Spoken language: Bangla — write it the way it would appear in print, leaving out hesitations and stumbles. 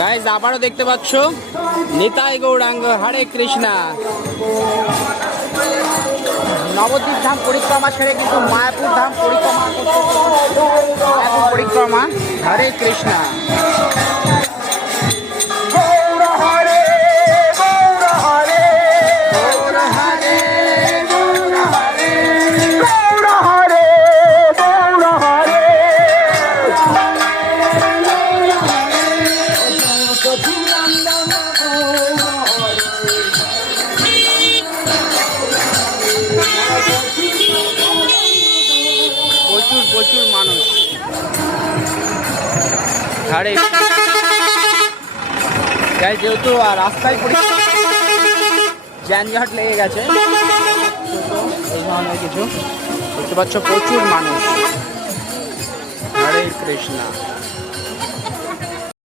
গাইজ আবারও দেখতে পাচ্ছ নিতাই গৌরাঙ্গ হরে কৃষ্ণা। নবদ্বীপ ধাম পরিক্রমা সেরে কিন্তু মায়াপুর ধাম পরিক্রমা মায়াপুর পরিক্রমা হরে কৃষ্ণা। প্রচুর মানুষ ধারে গাইজ, যেহেতু রাস্তায় যানজট লেগে গেছে এই ধরনের কিছু দেখতে পাচ্ছ, প্রচুর মানুষ। হরে কৃষ্ণা।